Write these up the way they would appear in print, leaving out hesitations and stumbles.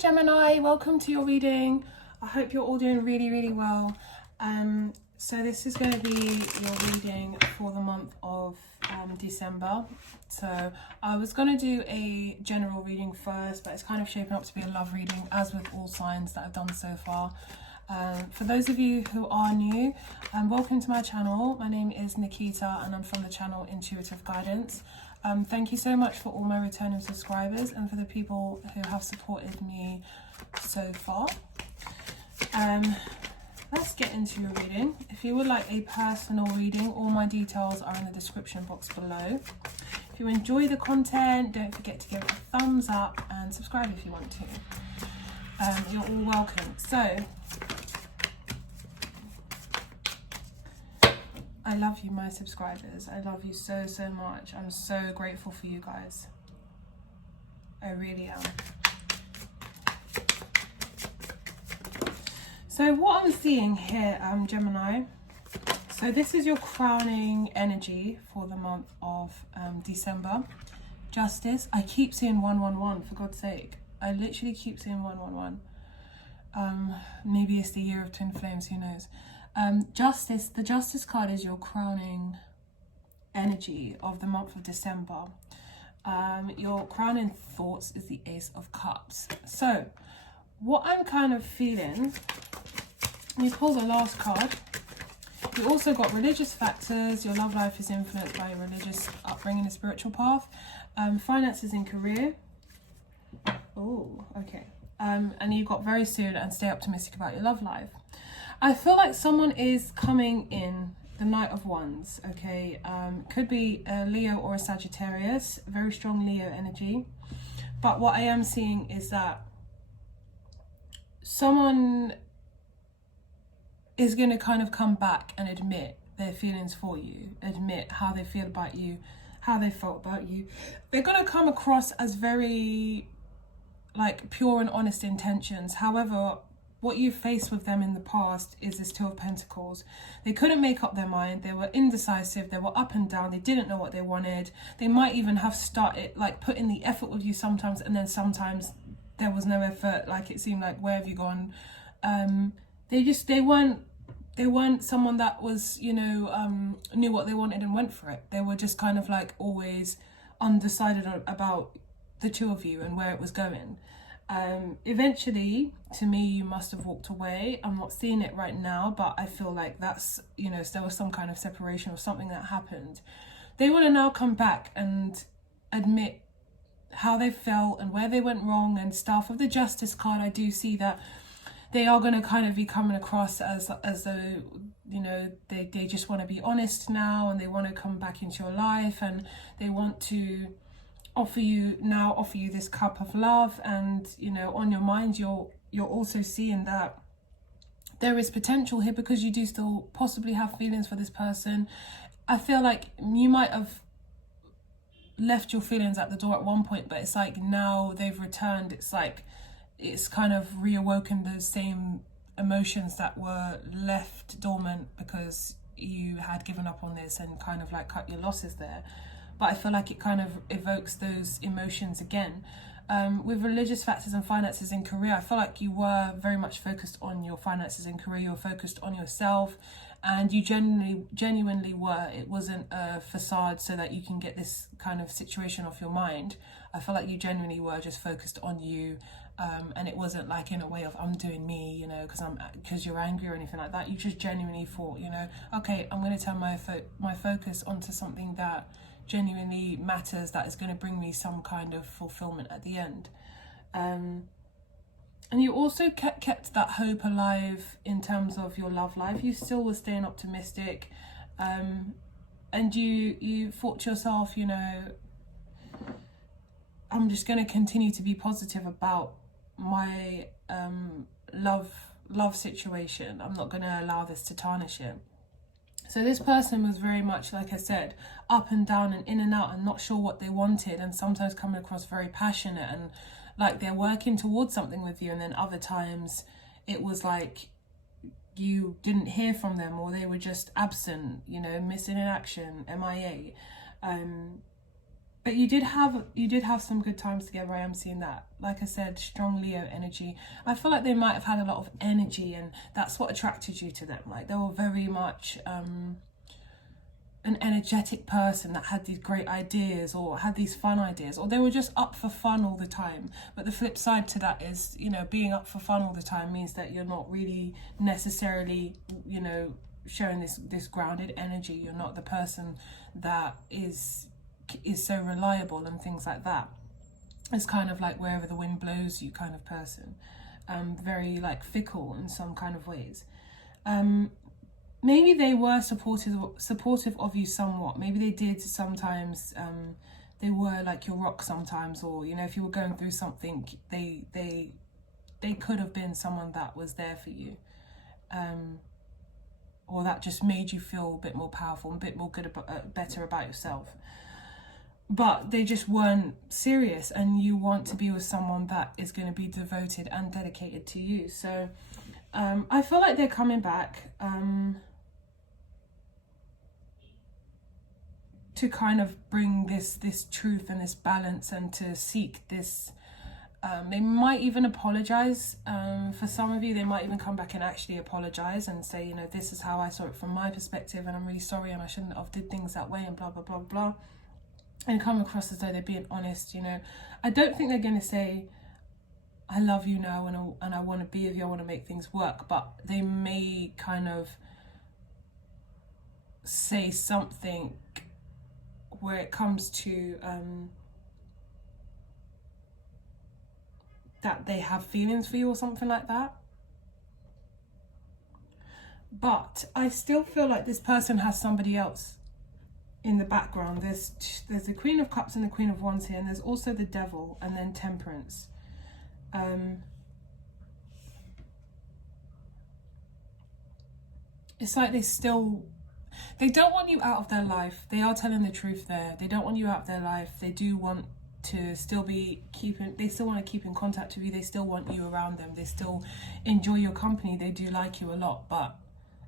Gemini, welcome to your reading. I hope you're all doing really well. So this is going to be your reading for the month of December. So I was going to do a general reading first, but it's kind of shaping up to be a love reading, as with all signs that I've done so far. For those of you who are new, welcome to my channel. My name is Nikita and I'm from the channel Intuitive Guidance. Thank you so much for all my returning subscribers and for the people who have supported me so far. Let's get into your reading. If you would like a personal reading, all my details are in the description box below. If you enjoy the content, don't forget to give it a thumbs up and subscribe if you want to. You're all welcome. So, I love you, my subscribers. I love you so much. I'm so grateful for you guys. I really am. So what I'm seeing here, Gemini, so this is your crowning energy for the month of December. Justice. I keep seeing 111, for God's sake. I literally keep seeing 111. Maybe it's the year of twin flames, who knows. Justice, the Justice card is your crowning energy of the month of December. Your crowning thoughts is the Ace of Cups. So what I'm kind of feeling, you pull the last card. You also got religious factors. Your love life is influenced by your religious upbringing and spiritual path. Finances and career. Oh, okay. And you got very soon and stay optimistic about your love life. I feel like someone is coming in, the Knight of Wands, okay? Could be a Leo or a Sagittarius, very strong Leo energy. But what I am seeing is that someone is going to kind of come back and admit their feelings for you, admit how they feel about you, how they felt about you. They're going to come across as very, like, pure and honest intentions. However, what you faced with them in the past is this Two of Pentacles. They couldn't make up their mind. They were indecisive. They were up and down. They didn't know what they wanted. They might even have started, like, put in the effort with you sometimes, and then sometimes there was no effort. Like, it seemed like, where have you gone? They weren't someone that was, you know, knew what they wanted and went for it. They were just kind of like always undecided about the two of you and where it was going. Eventually, to me, you must have walked away. I'm not seeing it right now, but I feel like that's, you know, there was some kind of separation or something that happened. They want to now come back and admit how they felt and where they went wrong and stuff. With the Justice card, I do see that they are going to kind of be coming across as though, you know, they just want to be honest now and they want to come back into your life and they want to offer you this cup of love. And, you know, on your mind, you're also seeing that there is potential here because you do still possibly have feelings for this person. I feel like you might have left your feelings at the door at one point, but it's like now they've returned. It's like it's kind of reawoken those same emotions that were left dormant because you had given up on this and kind of like cut your losses there. But I feel like it kind of evokes those emotions again. With religious factors and finances in career, I feel like you were very much focused on your finances in career. You were focused on yourself, and you genuinely were. It wasn't a facade so that you can get this kind of situation off your mind. I feel like you genuinely were just focused on you, and it wasn't like in a way of I'm doing me, you know, because you're angry or anything like that. You just genuinely thought, you know, okay, I'm going to turn my focus onto something that genuinely matters, that is going to bring me some kind of fulfillment at the end. And you also kept that hope alive in terms of your love life. You still were staying optimistic, and you thought to yourself, you know, I'm just going to continue to be positive about my love situation. I'm not going to allow this to tarnish it. So this person was very much, like I said, up and down and in and out and not sure what they wanted, and sometimes coming across very passionate and like they're working towards something with you, and then other times it was like you didn't hear from them or they were just absent, you know, missing in action, MIA. But you did have some good times together. I am seeing that. Like I said, strong Leo energy. I feel like they might have had a lot of energy, and that's what attracted you to them. Like they were very much an energetic person that had these great ideas or had these fun ideas, or they were just up for fun all the time. But the flip side to that is, you know, being up for fun all the time means that you're not really necessarily, you know, showing this grounded energy. You're not the person that is so reliable and things like that. It's kind of like wherever the wind blows you kind of person. Very like fickle in some kind of ways. Maybe they were supportive of you somewhat. Maybe they did sometimes. They were like your rock sometimes, or you know, if you were going through something, they could have been someone that was there for you, or that just made you feel a bit more powerful, and a bit more better about yourself. But they just weren't serious, and you want to be with someone that is going to be devoted and dedicated to you. So I feel like they're coming back. To kind of bring this truth and this balance, and to seek this. They might even apologize. For some of you, they might even come back and actually apologize and say, you know, this is how I saw it from my perspective, and I'm really sorry, and I shouldn't have did things that way, and blah blah blah blah, and come across as though they're being honest. You know, I don't think they're going to say, I love you now, and I want to be with you, I want to make things work, but they may kind of say something where it comes to that they have feelings for you or something like that. But I still feel like this person has somebody else in the background. There's the Queen of Cups and the Queen of Wands here, and there's also the Devil, and then Temperance. It's like they don't want you out of their life. They are telling the truth there. They don't want you out of their life. They do want to still they still want to keep in contact with you. They still want you around them. They still enjoy your company. They do like you a lot. But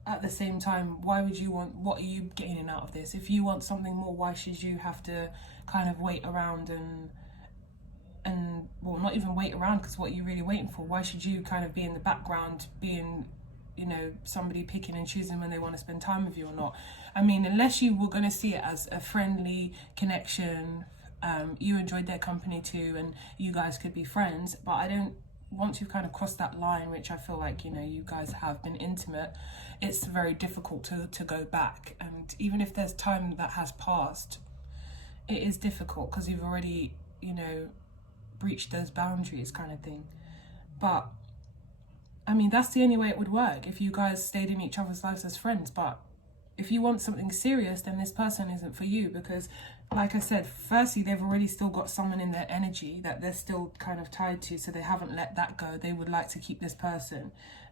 at the same time, why would you what are you gaining out of this? If you want something more, why should you have to kind of wait around and well, not even wait around, because what are you really waiting for? Why should you kind of be in the background, being, you know, somebody picking and choosing when they want to spend time with you or not? I mean, unless you were going to see it as a friendly connection, you enjoyed their company too, and you guys could be friends. But I don't, once you've kind of crossed that line, which I feel like, you know, you guys have been intimate, it's very difficult to go back. And even if there's time that has passed, it is difficult because you've already, you know, breached those boundaries kind of thing. But I mean, that's the only way it would work, if you guys stayed in each other's lives as friends. But if you want something serious, then this person isn't for you, because like I said, firstly, they've already still got someone in their energy that they're still kind of tied to, so they haven't let that go. They would like to keep this person,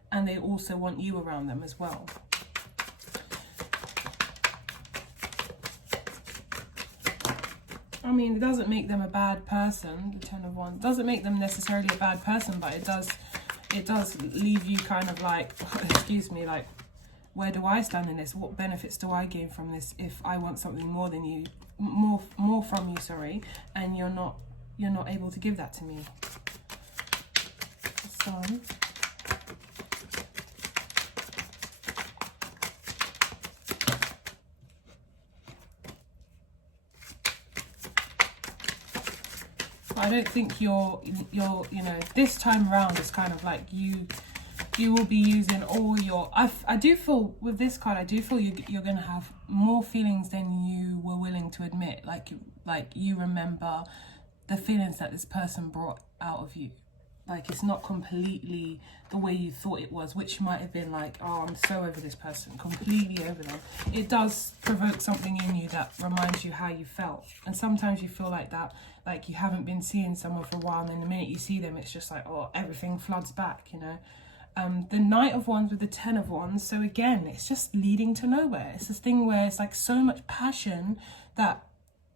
and they also want you around them as well. I mean, it doesn't make them a bad person. The Ten of Wands doesn't make them necessarily a bad person, but it does leave you kind of like, excuse me, like, where do I stand in this? What benefits do I gain from this if I want something more than you, more from you, sorry, and you're not able to give that to me? Sun. I don't think you're you know, this time around it's kind of like you will be using all your, I do feel with this card, I do feel you're going to have more feelings than you were willing to admit. Like you remember the feelings that this person brought out of you. Like, it's not completely the way you thought it was, which might have been like, oh, I'm so over this person, completely over them. It does provoke something in you that reminds you how you felt. And sometimes you feel like that, like you haven't been seeing someone for a while, and then the minute you see them, it's just like, oh, everything floods back, you know. The Knight of Wands with the Ten of Wands. So again, it's just leading to nowhere. It's this thing where it's like so much passion that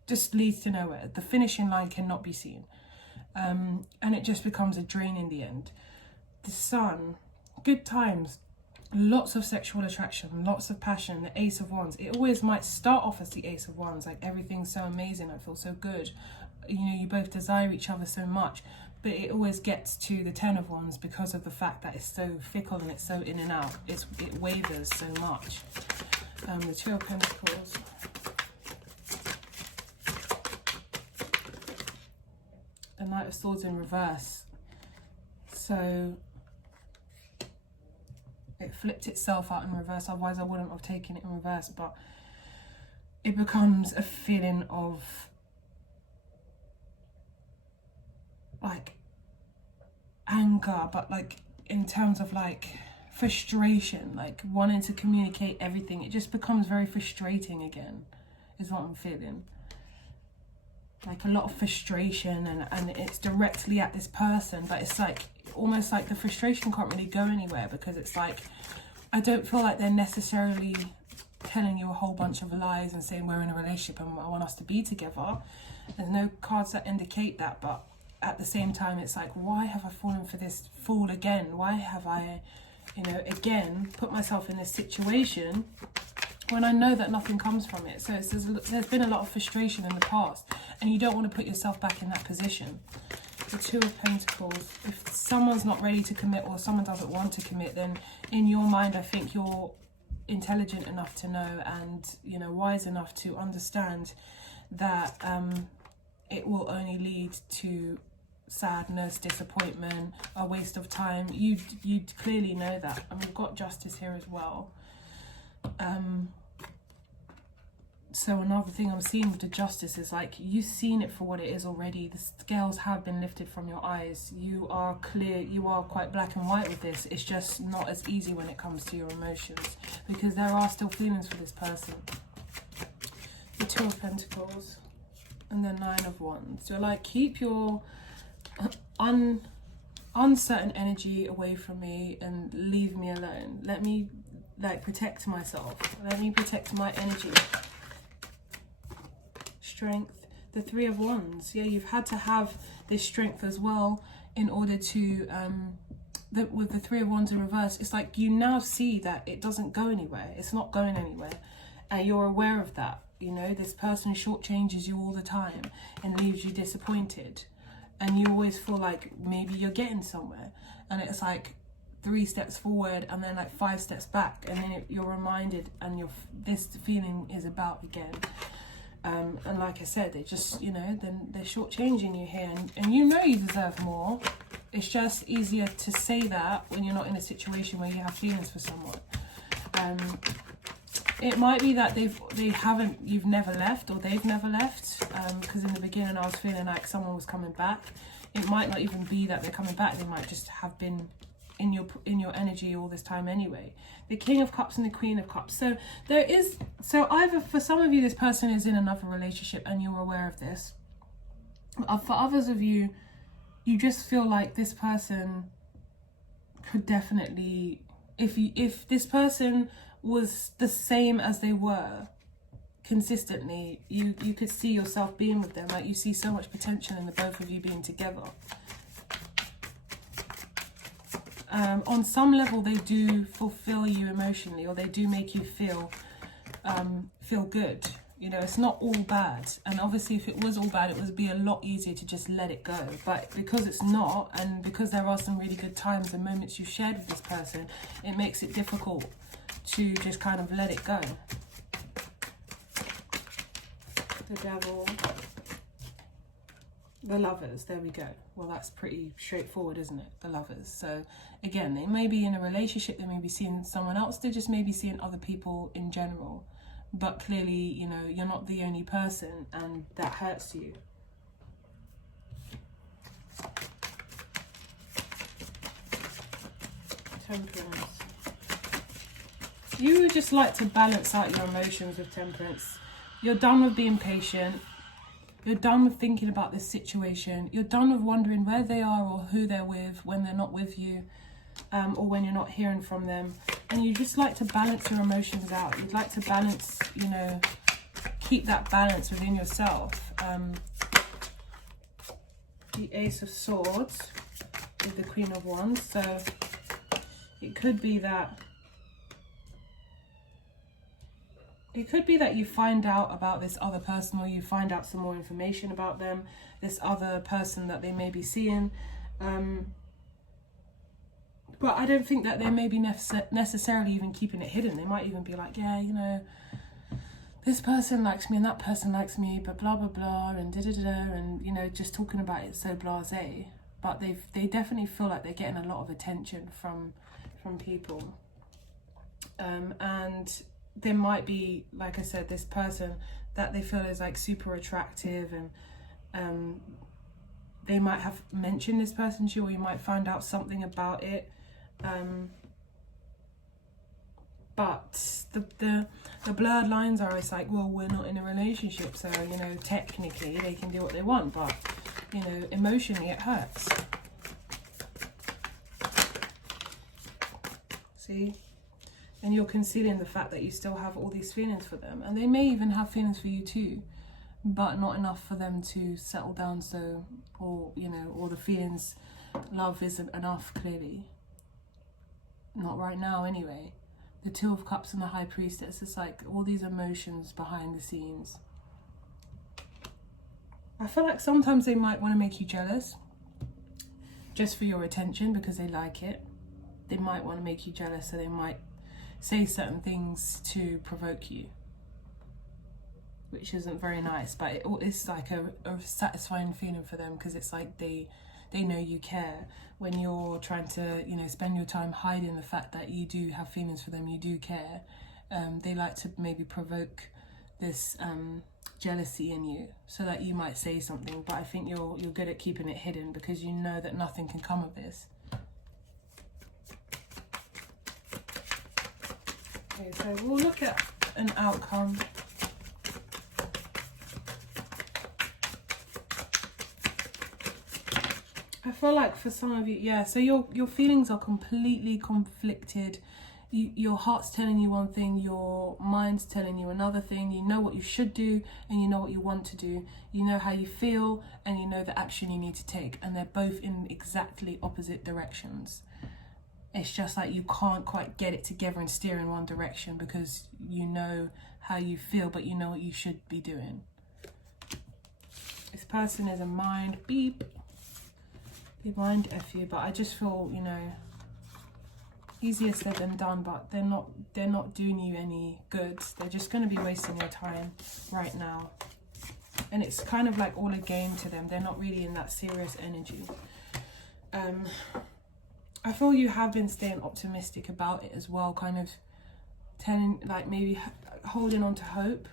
just leads to nowhere. The finishing line cannot be seen. And it just becomes a drain in the end. The Sun, good times. Lots of sexual attraction, lots of passion. The Ace of Wands, it always might start off as the Ace of Wands, like everything's so amazing, I feel so good, you know, you both desire each other so much, but it always gets to the Ten of Wands because of the fact that it's so fickle and it's so in and out, it wavers so much. The Two of Pentacles, the Knight of Swords in reverse. So it flipped itself out in reverse, otherwise I wouldn't have taken it in reverse, but it becomes a feeling of like anger, but like in terms of like frustration, like wanting to communicate everything. It just becomes very frustrating again, is what I'm feeling. Like a lot of frustration, and it's directly at this person, but it's like almost like the frustration can't really go anywhere, because it's like I don't feel like they're necessarily telling you a whole bunch of lies and saying we're in a relationship and I want us to be together. There's no cards that indicate that, but at the same time it's like, why have I fallen for this fool again? Why have I, you know, again put myself in this situation when I know that nothing comes from it? So there's been a lot of frustration in the past, and you don't want to put yourself back in that position. The Two of Pentacles, if someone's not ready to commit or someone doesn't want to commit, then in your mind I think you're intelligent enough to know, and you know, wise enough to understand that it will only lead to sadness, disappointment, a waste of time. You clearly know that, and we've got Justice here as well. So another thing I'm seeing with the Justice is like, you've seen it for what it is already. The scales have been lifted from your eyes. You are clear, you are quite black and white with this. It's just not as easy when it comes to your emotions, because there are still feelings for this person. The Two of Pentacles and the Nine of Wands. You're like, keep your uncertain energy away from me and leave me alone. Let me like protect myself. Let me protect my energy. Strength, the Three of Wands. Yeah, you've had to have this strength as well in order to with the Three of Wands in reverse, it's like you now see that it doesn't go anywhere. It's not going anywhere, and you're aware of that. You know, this person shortchanges you all the time and leaves you disappointed, and you always feel like maybe you're getting somewhere, and it's like 3 steps forward and then like 5 steps back, and then you're reminded, and this feeling is about again. And like I said, they just, you know, then they're shortchanging you here, and you know you deserve more. It's just easier to say that when you're not in a situation where you have feelings for someone. It might be that you've never left, or they've never left, because in the beginning I was feeling like someone was coming back. It might not even be that they're coming back. They might just have been in your energy all this time anyway. The King of Cups and the Queen of Cups. So either for some of you, this person is in another relationship and you're aware of this. For others of you, you just feel like this person could definitely, if this person was the same as they were consistently, you could see yourself being with them. Like, you see so much potential in the both of you being together. On some level, they do fulfill you emotionally, or they do make you feel good. You know, it's not all bad. And obviously, if it was all bad, it would be a lot easier to just let it go. But because it's not, and because there are some really good times and moments you shared with this person, it makes it difficult to just kind of let it go. The Devil. The Lovers, there we go. Well, that's pretty straightforward, isn't it? The Lovers. So again, they may be in a relationship, they may be seeing someone else, they just may be seeing other people in general. But clearly, you know, you're not the only person, and that hurts you. Temperance. You would just like to balance out your emotions with Temperance. You're done with being patient. You're done with thinking about this situation. You're done with wondering where they are or who they're with when they're not with you, or when you're not hearing from them. And you just like to balance your emotions out. You'd like to balance, you know, keep that balance within yourself. The Ace of Swords with the Queen of Wands. So it could be that It could be that you find out about this other person, or you find out some more information about them, this other person that they may be seeing. But I don't think that they may be necessarily even keeping it hidden. They might even be like, yeah, you know, this person likes me and that person likes me, but blah, blah, blah, and da-da-da-da, and, you know, just talking about it so blasé. But they definitely feel like they're getting a lot of attention from people. And there might be, like I said, this person that they feel is like super attractive, and they might have mentioned this person to you, or you might find out something about it. But the blurred lines are, it's like, well, we're not in a relationship, so, you know, technically they can do what they want, but, you know, emotionally it hurts. See? And you're concealing the fact that you still have all these feelings for them, and they may even have feelings for you too, but not enough for them to settle down. So, or, you know, or the feelings, love isn't enough, clearly. Not right now anyway. The Two of Cups and the High Priestess, it's like all these emotions behind the scenes. I feel like sometimes they might want to make you jealous just for your attention, because they like it. They might want to make you jealous, so they might say certain things to provoke you, which isn't very nice, but it's like a satisfying feeling for them, because it's like they know you care. When you're trying to, you know, spend your time hiding the fact that you do have feelings for them, you do care, they like to maybe provoke this jealousy in you, so that you might say something. But I think you're good at keeping it hidden, because you know that nothing can come of this. Okay, so we'll look at an outcome. I feel like for some of you, yeah, so your feelings are completely conflicted. Your heart's telling you one thing, your mind's telling you another thing. You know what you should do, and you know what you want to do. You know how you feel, and you know the action you need to take. And they're both in exactly opposite directions. It's just like you can't quite get it together and steer in one direction, because you know how you feel, but you know what you should be doing. This person is a mind beep. They mind F you, but I just feel, you know, easier said than done, but they're not doing you any good. They're just going to be wasting your time right now. And it's kind of like all a game to them. They're not really in that serious energy. I feel you have been staying optimistic about it as well, kind of telling, like, maybe holding on to hope.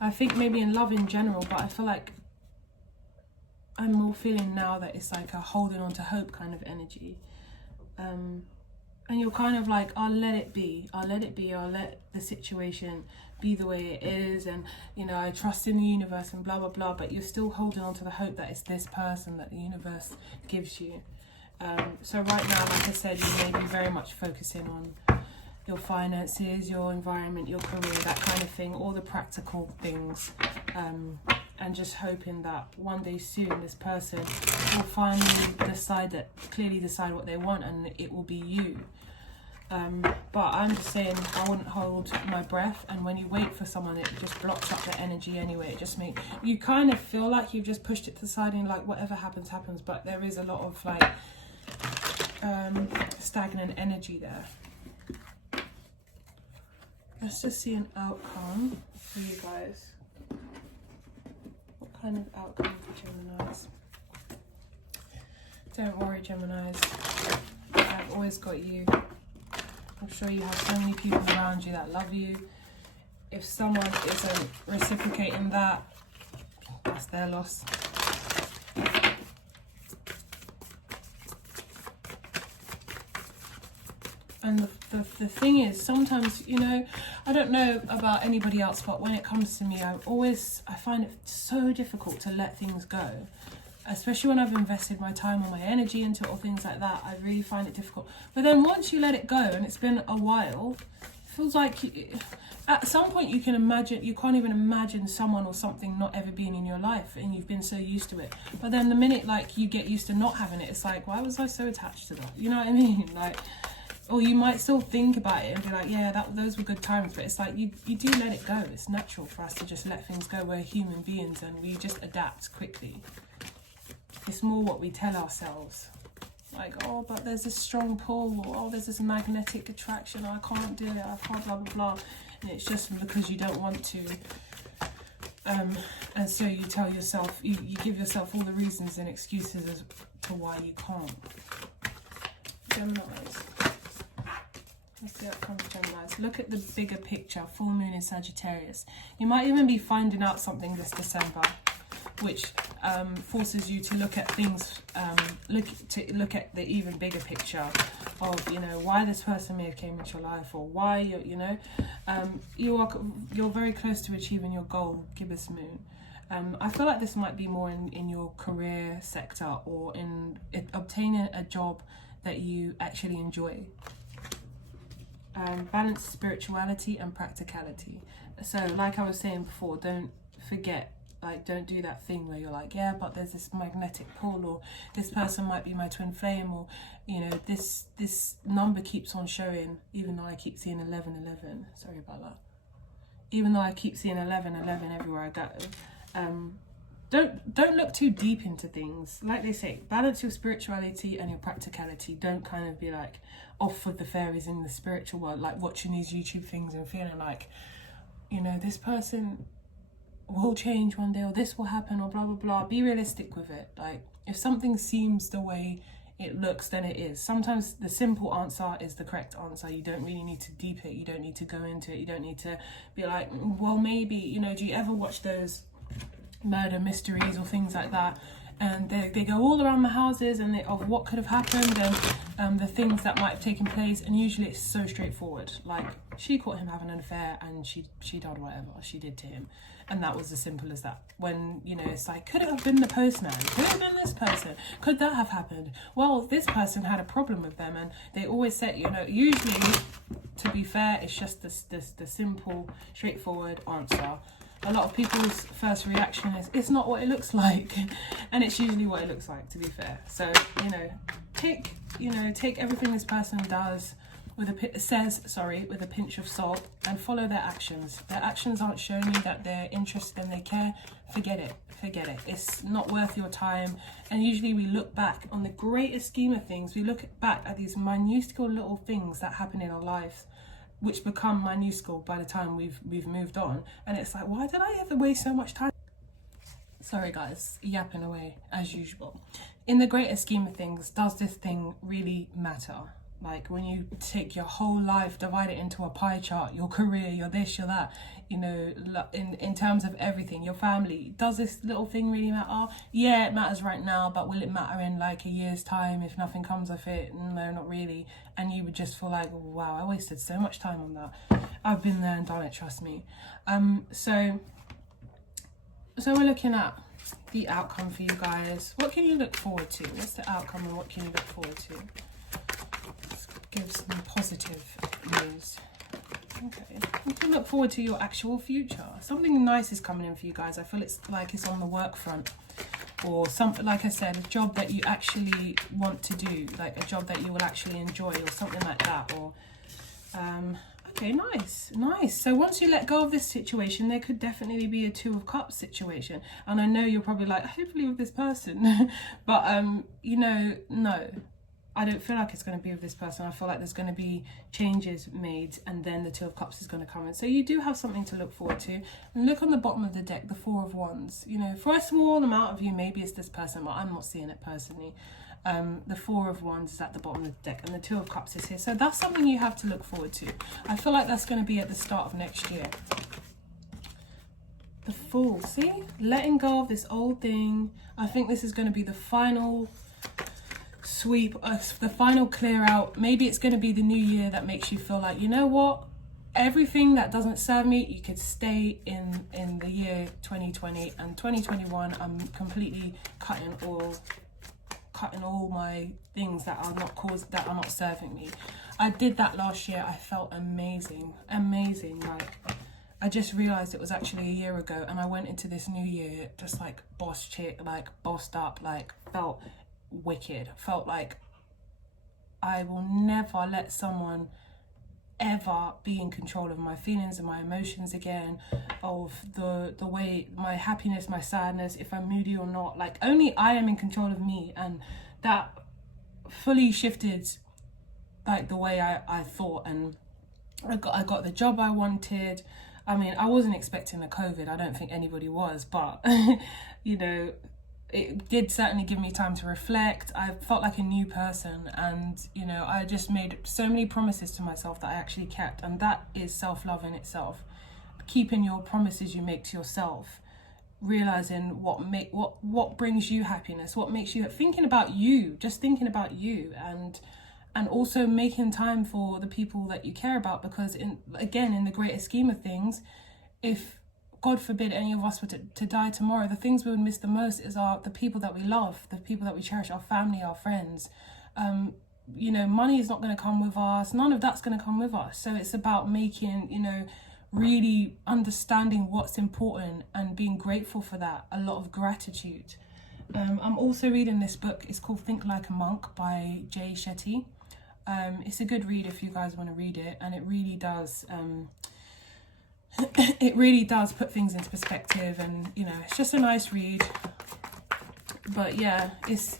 I think maybe in love in general, but I feel like I'm more feeling now that it's like a holding on to hope kind of energy. And you're kind of like, I'll let it be, I'll let the situation be the way it is, and, you know, I trust in the universe and blah blah blah, but you're still holding on to the hope that it's this person that the universe gives you. So right now, like I said, you may be very much focusing on your finances, your environment, your career, that kind of thing, all the practical things, and just hoping that one day soon this person will finally clearly decide what they want, and it will be you. But I'm just saying, I wouldn't hold my breath, and when you wait for someone, it just blocks up the energy anyway. It just makes you kind of feel like you've just pushed it to the side, and like whatever happens happens, but there is a lot of like stagnant energy there. Let's just see an outcome for you guys. What kind of outcome for Geminis? Don't worry, Geminis, I've always got you. I'm sure you have so many people around you that love you. If someone isn't reciprocating that, that's their loss. And the thing is, sometimes, you know, I don't know about anybody else, but when it comes to me, I find it so difficult to let things go. Especially when I've invested my time or my energy into it or things like that, I really find it difficult. But then once you let it go, and it's been a while, it feels like at some point you can't even imagine someone or something not ever being in your life, and you've been so used to it. But then the minute like you get used to not having it, it's like, why was I so attached to that? You know what I mean? Like, or you might still think about it and be like, yeah, those were good times, but it's like you do let it go. It's natural for us to just let things go. We're human beings and we just adapt quickly. It's more what we tell ourselves, like, oh, but there's this strong pull, or oh, there's this magnetic attraction, I can't do it, I can't, blah blah blah, and it's just because you don't want to. And so you tell yourself, you give yourself all the reasons and excuses as to why you can't. Geminis. What's the outcome of Geminis? Look at the bigger picture. Full moon in Sagittarius. You might even be finding out something this December, which forces you to look at things, look at the even bigger picture of, you know, why this person may have came into your life, or why you're very close to achieving your goal, gibbous moon. I feel like this might be more in your career sector, or in obtaining a job that you actually enjoy. Balance spirituality and practicality. So like I was saying before, don't forget, like, don't do that thing where you're like, yeah, but there's this magnetic pull, or this person might be my twin flame, or, you know, this number keeps on showing, even though I keep seeing 1111. Sorry about that. Even though I keep seeing 1111 everywhere I go. Don't look too deep into things. Like they say, balance your spirituality and your practicality. Don't kind of be like off with the fairies in the spiritual world, like watching these YouTube things and feeling like, you know, this person will change one day, or this will happen, or blah blah blah. Be realistic with it. Like, if something seems the way it looks, then it is. Sometimes the simple answer is the correct answer. You don't really need to deep it. You don't need to go into it. You don't need to be like, well, maybe, you know, do you ever watch those murder mysteries or things like that, and they go all around the houses and of what could have happened, and the things that might have taken place, and usually it's so straightforward, like she caught him having an affair and she did whatever she did to him, and that was as simple as that. When, you know, it's like, could it have been the postman, could it have been this person, could that have happened, well, this person had a problem with them, and they always say, you know, usually, to be fair, it's just the simple straightforward answer. A lot of people's first reaction is, it's not what it looks like, and it's usually what it looks like, to be fair. So, you know, take everything this person does with a pinch of salt, and follow their actions. Their actions aren't showing you that they're interested and they care. Forget it. It's not worth your time. And usually we look back on the greatest scheme of things. We look back at these minuscule little things that happen in our lives, which become minuscule by the time we've moved on, and it's like, why did I ever waste so much time? Sorry guys, yapping away as usual. In the greater scheme of things, does this thing really matter? Like, when you take your whole life, divide it into a pie chart, your career, your this, your that, you know, in terms of everything, your family, does this little thing really matter? Yeah, it matters right now, but will it matter in like a year's time if nothing comes of it? No, not really. And you would just feel like, wow, I wasted so much time on that. I've been there and done it, trust me. So we're looking at the outcome for you guys. What can you look forward to? What's the outcome, and what can you look forward to? Give some positive news. Okay, you can look forward to your actual future. Something nice is coming in for you guys. I feel it's like it's on the work front, or something, like I said, a job that you actually want to do, like a job that you will actually enjoy, or something like that. Or okay, nice. So once you let go of this situation, there could definitely be a Two of Cups situation. And I know you're probably like, hopefully with this person, but you know, no, I don't feel like it's going to be with this person. I feel like there's going to be changes made, and then the Two of Cups is going to come in. So you do have something to look forward to. And look on the bottom of the deck, the Four of Wands. You know, for a small amount of you, maybe it's this person, but I'm not seeing it personally. The Four of Wands is at the bottom of the deck, and the Two of Cups is here. So that's something you have to look forward to. I feel like that's going to be at the start of next year. The Fool, see? Letting go of this old thing. I think this is going to be the final sweep, the final clear out. Maybe it's going to be the new year that makes you feel like, you know what, everything that doesn't serve me, you could stay in the year 2020, and 2021 I'm completely cutting all my things that are not serving me. I did that last year. I felt amazing. Like, I just realized it was actually a year ago, and I went into this new year just like boss chick, like bossed up, like felt wicked. Felt like I will never let someone ever be in control of my feelings and my emotions again, of the way my happiness, my sadness, if I'm moody or not. Like, only I am in control of me. And that fully shifted like the way I thought, and I got the job I wanted. I mean, I wasn't expecting the COVID. I don't think anybody was, but you know, it did certainly give me time to reflect. I felt like a new person, and you know, I just made so many promises to myself that I actually kept, and that is self-love in itself. Keeping your promises you make to yourself, realizing what brings you happiness, what makes you, thinking about you, just thinking about you, and also making time for the people that you care about, because in the greater scheme of things, if God forbid any of us were to die tomorrow, the things we would miss the most is the people that we love, the people that we cherish, our family, our friends. You know, money is not going to come with us. None of that's going to come with us. So it's about making, you know, really understanding what's important and being grateful for that. A lot of gratitude. I'm also reading this book. It's called Think Like a Monk by Jay Shetty. It's a good read if you guys want to read it, and it really does it really does put things into perspective, and you know, it's just a nice read. But yeah, this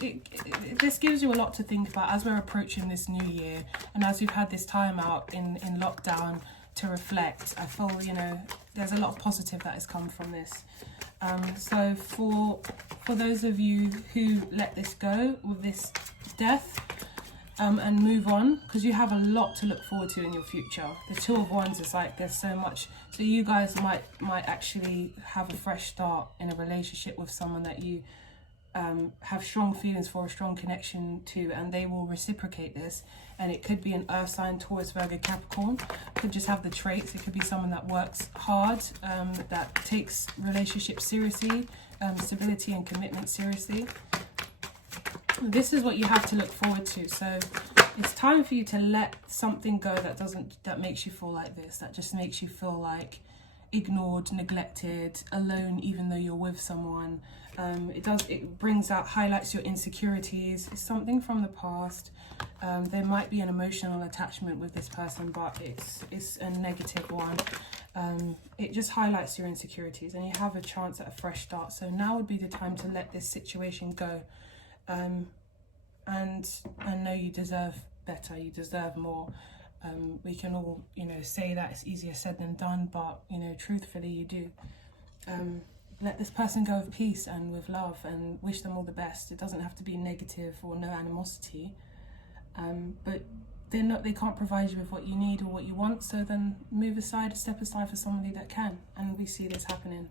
gives you a lot to think about as we're approaching this new year, and as we've had this time out in lockdown to reflect. I feel, you know, there's a lot of positive that has come from this. So for those of you who let this go with this death, and move on, because you have a lot to look forward to in your future. The Two of Wands is like, there's so much. So you guys might actually have a fresh start in a relationship with someone that you have strong feelings for, a strong connection to, and they will reciprocate this. And it could be an earth sign, Taurus, Virgo, Capricorn. Could just have the traits. It could be someone that works hard, that takes relationships seriously, stability and commitment seriously. This is what you have to look forward to. So it's time for you to let something go that makes you feel like this, that just makes you feel like ignored, neglected, alone, even though you're with someone. It brings out, highlights your insecurities. It's something from the past. There might be an emotional attachment with this person, but it's a negative one. It just highlights your insecurities, and you have a chance at a fresh start. So now would be the time to let this situation go. And I know you deserve better, you deserve more. We can all, you know, say that it's easier said than done, but, you know, truthfully, you do. Let this person go with peace and with love, and wish them all the best. It doesn't have to be negative or no animosity, but they can't provide you with what you need or what you want, so then step aside for somebody that can, and we see this happening.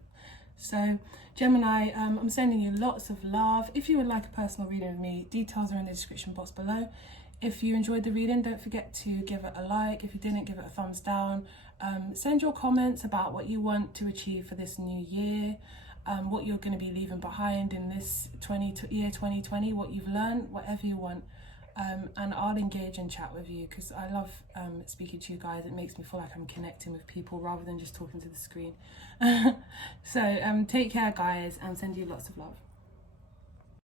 So Gemini, I'm sending you lots of love. If you would like a personal reading with me, details are in the description box below. If you enjoyed the reading, don't forget to give it a like. If you didn't, give it a thumbs down. Send your comments about what you want to achieve for this new year, what you're going to be leaving behind in this year 2020, what you've learned, whatever you want. And I'll engage and chat with you, because I love speaking to you guys. It makes me feel like I'm connecting with people rather than just talking to the screen. So take care, guys, and send you lots of love.